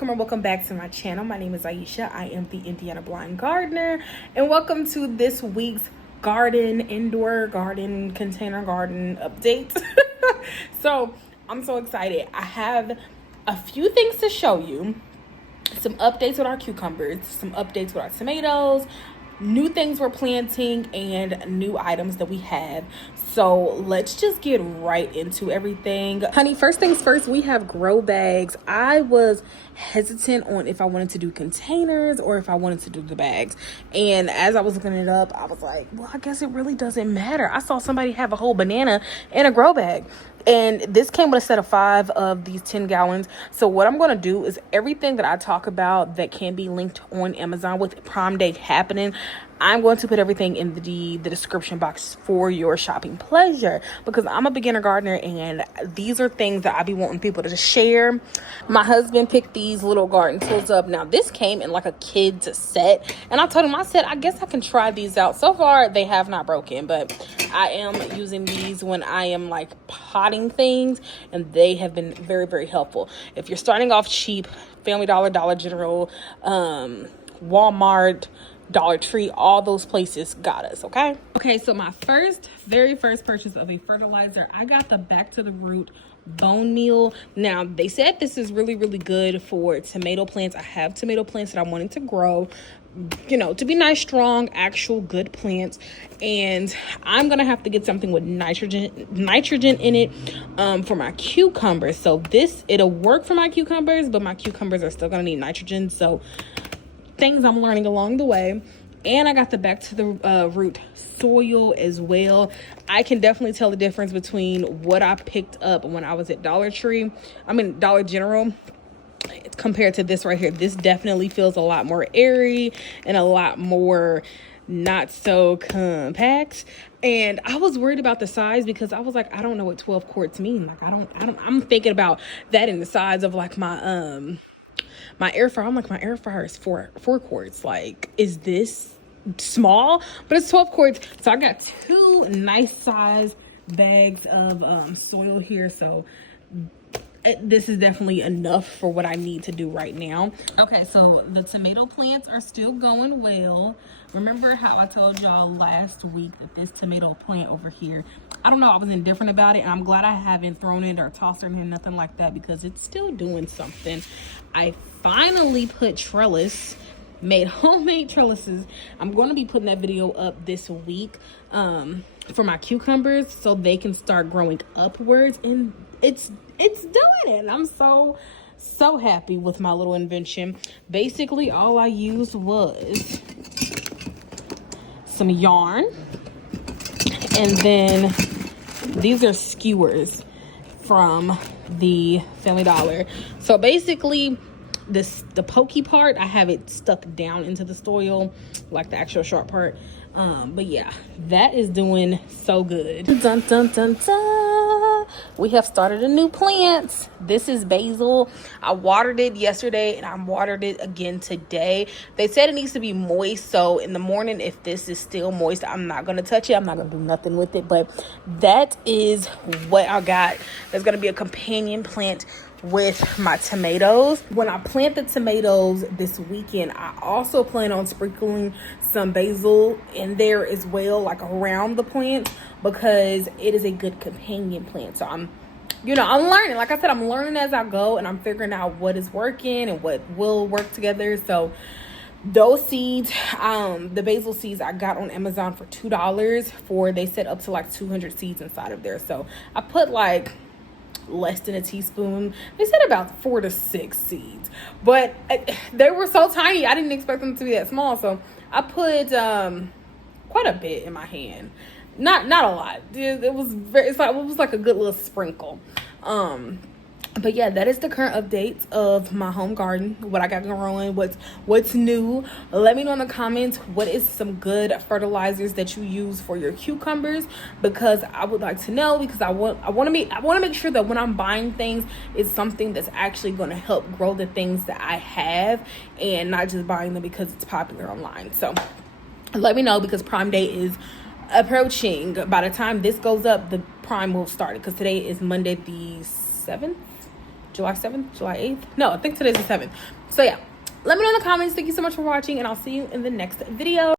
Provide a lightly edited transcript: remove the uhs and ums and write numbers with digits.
Welcome back to my channel. My name is Aisha. I am the Indiana Blind Gardener, and welcome to this week's indoor garden, container garden update. So I'm so excited. I have a few things to show you. Some updates with our cucumbers, some updates with our tomatoes, new things we're planting, and new items that we have. So let's just get right into everything. Honey, first things first, we have grow bags. I was hesitant on if I wanted to do containers or if I wanted to do the bags. And as I was looking it up, I was like, well, I guess it really doesn't matter. I saw somebody have a whole banana in a grow bag. And this came with a set of 5 of these 10 gallons. So what I'm going to do is everything that I talk about that can be linked on Amazon with Prime Day happening, I'm going to put everything in the description box for your shopping pleasure, because I'm a beginner gardener and these are things that I be wanting people to share. My husband picked these little garden tools up. Now this came in like a kid's set, and I told him, I said, I guess I can try these out. So far they have not broken, but I am using these when I am like potting things, and they have been very, very helpful. If you're starting off cheap, Family Dollar, Dollar General, Walmart, Dollar Tree, all those places got us. Okay, so my very first purchase of a fertilizer, I got the Back to the Root bone meal. Now they said this is really, really good for tomato plants. I have tomato plants that I'm wanting to grow, you know, to be nice, strong, actual good plants. And I'm gonna have to get something with nitrogen in it for my cucumbers. So it'll work for my cucumbers, but my cucumbers are still gonna need nitrogen. So things I'm learning along the way. And I got the Back to the Root soil as well. I can definitely tell the difference between what I picked up when I was at Dollar General compared to this right here. This definitely feels a lot more airy and a lot more not so compact. And I was worried about the size because I was like, I don't know what 12 quarts mean. Like I'm thinking about that in the size of like my air fryer. I'm like, my air fryer is four quarts. Like, is this small? But it's 12 quarts. So I got 2 nice size bags of soil here. So this is definitely enough for what I need to do right now. Okay, so the tomato plants are still going well. Remember how I told y'all last week that this tomato plant over here, I don't know, I was indifferent about it, and I'm glad I haven't thrown it or tossed it in here, nothing like that, because it's still doing something. I finally put Trellis, made homemade trellises. I'm going to be putting that video up this week for my cucumbers so they can start growing upwards, and it's doing it. I'm so happy with my little invention. Basically all I used was some yarn, and then these are skewers from the Family Dollar. So basically the pokey part, I have it stuck down into the soil, like the actual sharp part. But yeah, that is doing so good. Dun, dun, dun, dun. We have started a new plant. This is basil. I watered it yesterday and I watered it again today. They said it needs to be moist, so in the morning, if this is still moist, I'm not going to touch it. I'm not going to do nothing with it, but that is what I got. There's going to be a companion plant with my tomatoes. When I plant the tomatoes this weekend, I also plan on sprinkling some basil in there as well, like around the plant, because it is a good companion plant. So I'm learning. Like I said, I'm learning as I go, and I'm figuring out what is working and what will work together. So those seeds, the basil seeds, I got on Amazon for $2 they said up to like 200 seeds inside of there. So I put like less than a teaspoon. They said about 4 to 6 seeds, but they were so tiny, I didn't expect them to be that small. So I put quite a bit in my hand. Not a lot. It was like a good little sprinkle. But yeah, that is the current update of my home garden, what I got going, what's new. Let me know in the comments what is some good fertilizers that you use for your cucumbers, because I would like to know, because I want to make sure that when I'm buying things, it's something that's actually going to help grow the things that I have, and not just buying them because it's popular online. So let me know, because Prime Day is approaching. By the time this goes up, the Prime will start, because today is Monday the 7th. July 7th, July 8th. No, I think today's the 7th. So yeah, let me know in the comments. Thank you so much for watching, and I'll see you in the next video.